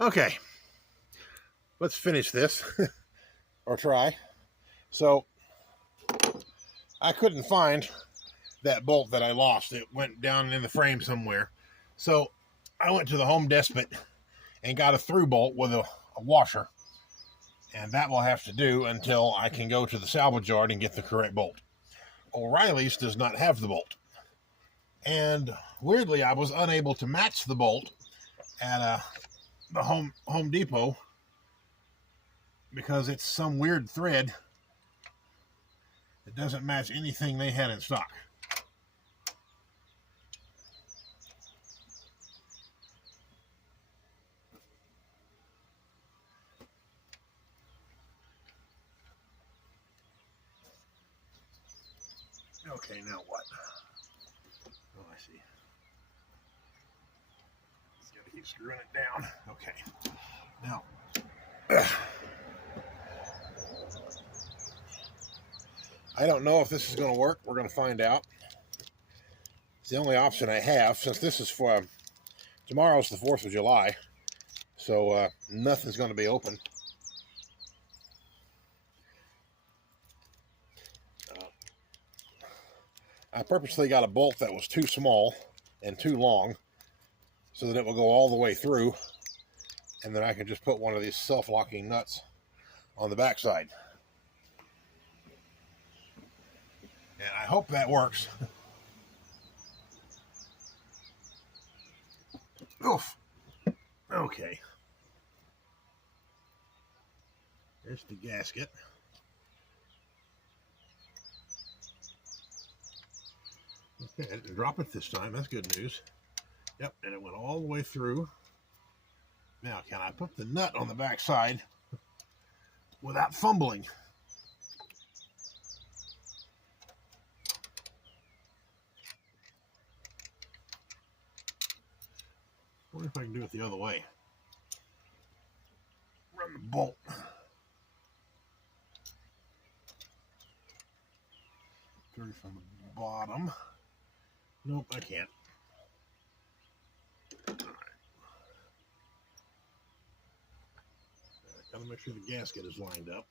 Okay, let's finish this or try. So I couldn't find that bolt that I lost. It went down in the frame somewhere. So I went to the Home Depot and got a through bolt with a washer. And that will have to do until I can go to the salvage yard and get the correct bolt. O'Reilly's does not have the bolt. And weirdly, I was unable to match the bolt at the Home Depot because it's some weird thread that doesn't match anything they had in stock. Okay, now what? Oh, I see. Just gotta keep screwing it down. Okay. Now, I don't know if this is going to work. We're going to find out. It's the only option I have since this is for tomorrow's the 4th of July, so nothing's going to be open. I purposely got a bolt that was too small and too long so that it will go all the way through, and then I can just put one of these self-locking nuts on the backside. And I hope that works. Oof. Okay. There's the gasket. Okay, I didn't drop it this time. That's good news. Yep, and it went all the way through. Now, can I put the nut on the back side without fumbling? I wonder if I can do it the other way. Run the bolt. Through from the bottom. Nope, I can't. All right. Gotta make sure the gasket is lined up.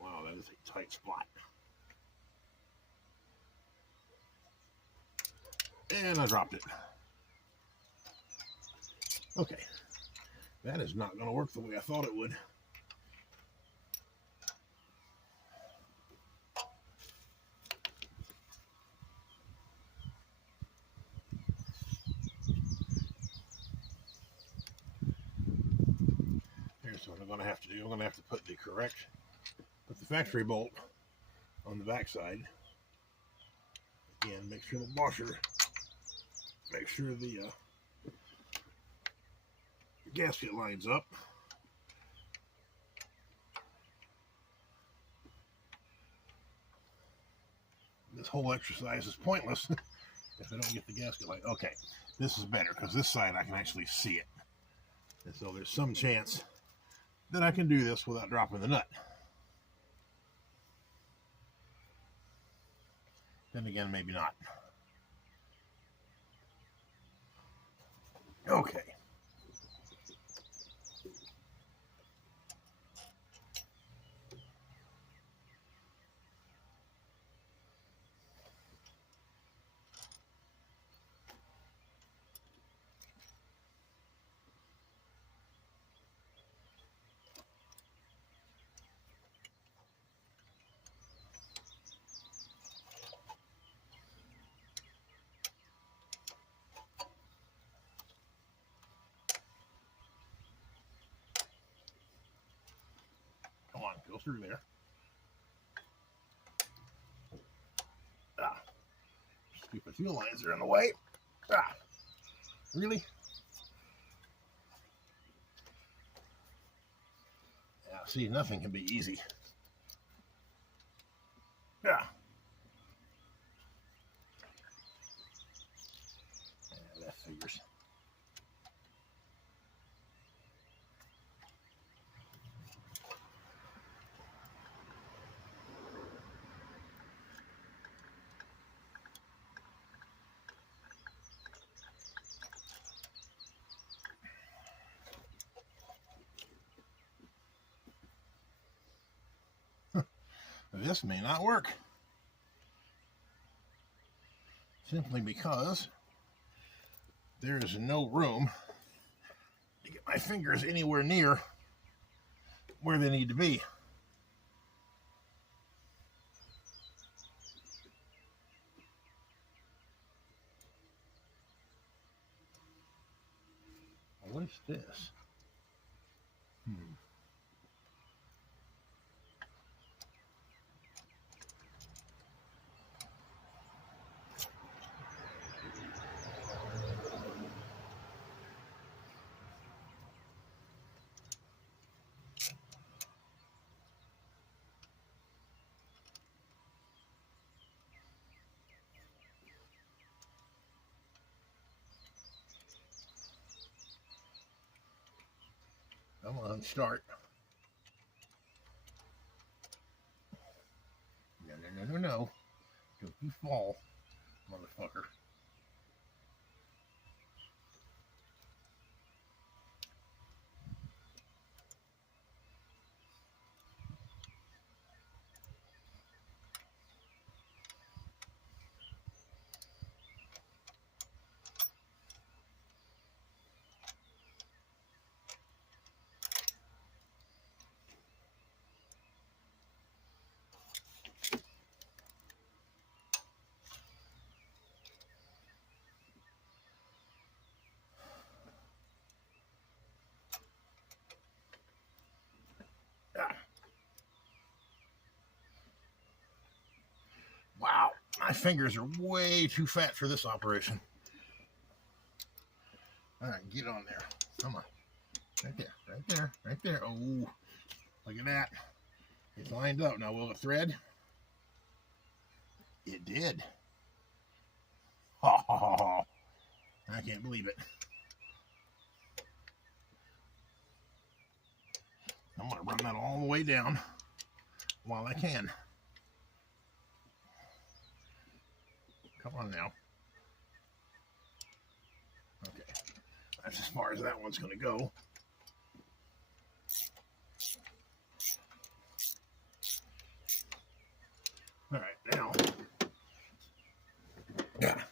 Wow, that is a tight spot. And I dropped it. Okay. That is not going to work the way I thought it would. Here's what I'm going to have to do. I'm going to have to put the factory bolt on the backside. Again, make sure the washer, make sure the gasket lines up. This whole exercise is pointless if I don't get the gasket line. Okay, this is better because this side I can actually see it. And so there's some chance that I can do this without dropping the nut. Then again, maybe not. Okay. Come on, go through there. Ah, stupid fuel lines are in the way. Ah, really? Yeah, see, nothing can be easy. Yeah. Yeah, that figures. this may not work. Simply because there is no room to get my fingers anywhere near where they need to be. What is this? Come on, start. No. Don't you fall, motherfucker. Wow, my fingers are way too fat for this operation. All right, get on there. Come on. Right there, right there, right there. Oh, look at that. It's lined up. Now, will it thread? It did. Oh, I can't believe it. I'm going to run that all the way down while I can. Come on now. Okay, that's as far as that one's going to go. All right, now. Yeah.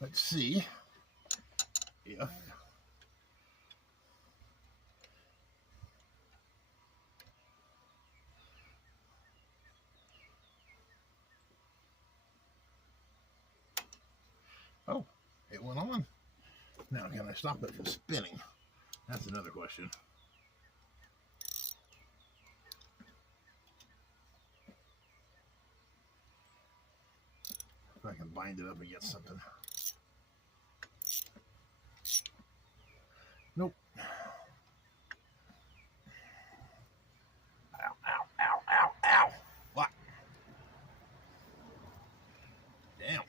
Let's see if oh, it went on. Now, can I stop it from spinning? That's another question. If I can bind it up against something. Nope. Ow, ow, ow, ow, ow. What? Damn.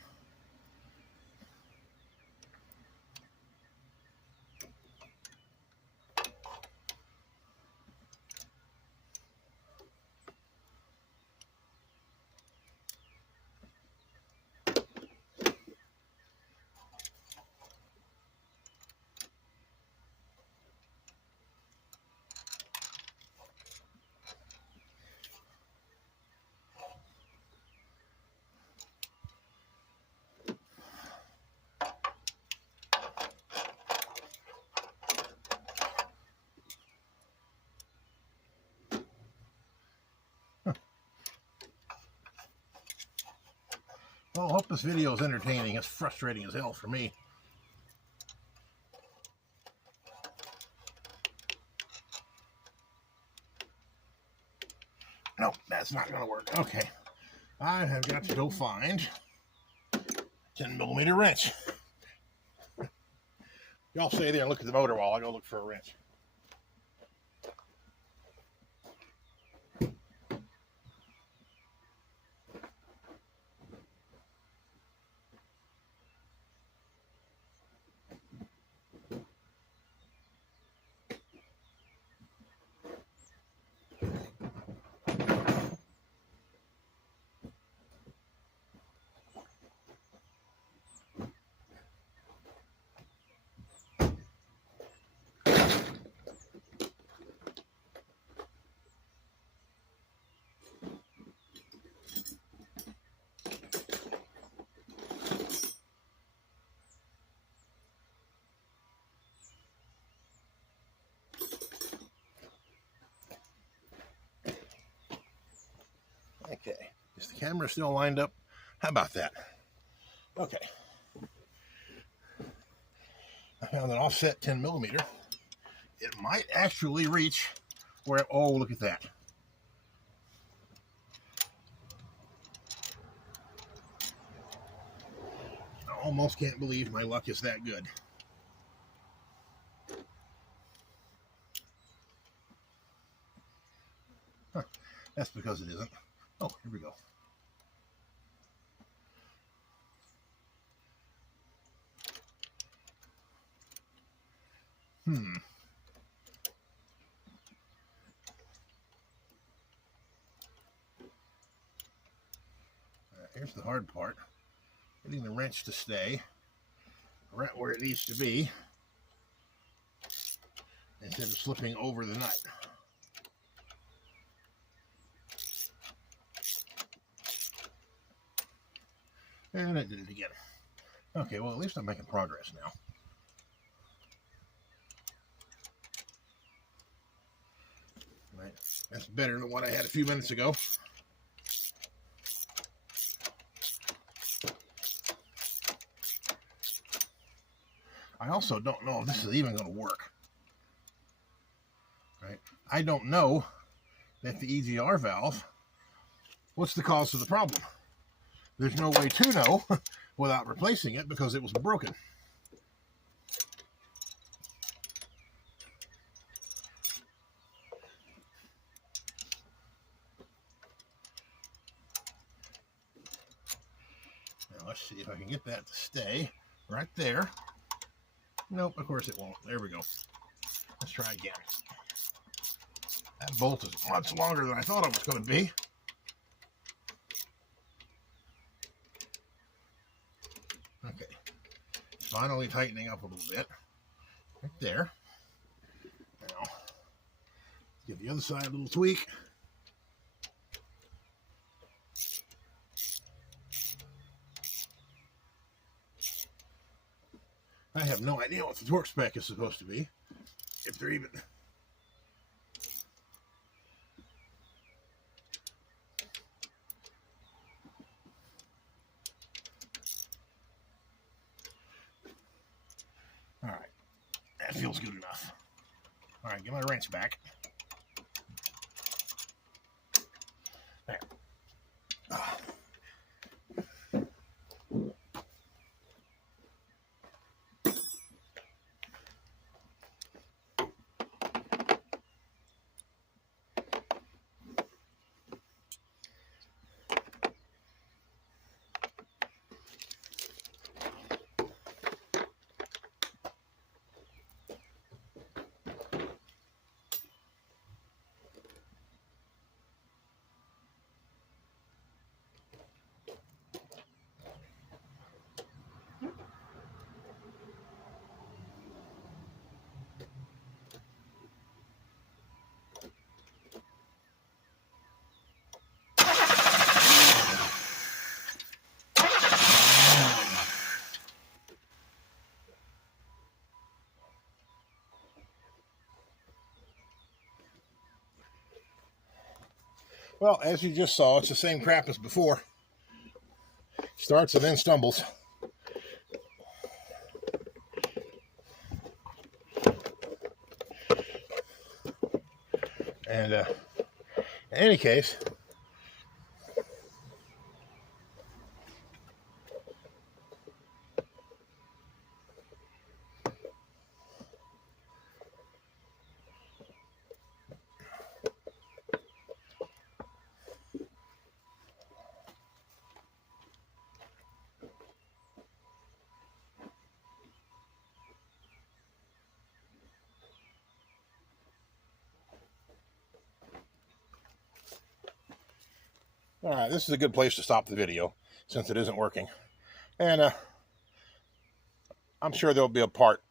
Well, I hope this video is entertaining. It's frustrating as hell for me. Nope, that's not going to work. Okay. I have got to go find 10mm wrench. Y'all stay there and look at the motor while I go look for a wrench. Is the camera still lined up? How about that? Okay. I found an offset 10 millimeter. It might actually reach where, oh, look at that. I almost can't believe my luck is that good. Huh, that's because it isn't. Oh, here we go. Here's the hard part. Getting the wrench to stay right where it needs to be instead of slipping over the nut. And it did it again. Okay, well, at least I'm making progress now. Right. That's better than what I had a few minutes ago. I also don't know if this is even going to work. Right? I don't know that the EGR valve, what's the cause of the problem? There's no way to know without replacing it because it was broken. Now let's see if I can get that to stay right there. Nope, of course it won't. There we go. Let's try again. That bolt is much longer than I thought it was going to be. Okay. Finally tightening up a little bit. Right there. Now, give the other side a little tweak. I have no idea what the torque spec is supposed to be. If they're even... All right. That feels good enough. All right, get my wrench back. There. Well, as you just saw, it's the same crap as before. Starts and then stumbles. And in any case, all right, this is a good place to stop the video since it isn't working. And I'm sure there'll be a part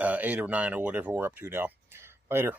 8 or 9 or whatever we're up to now later.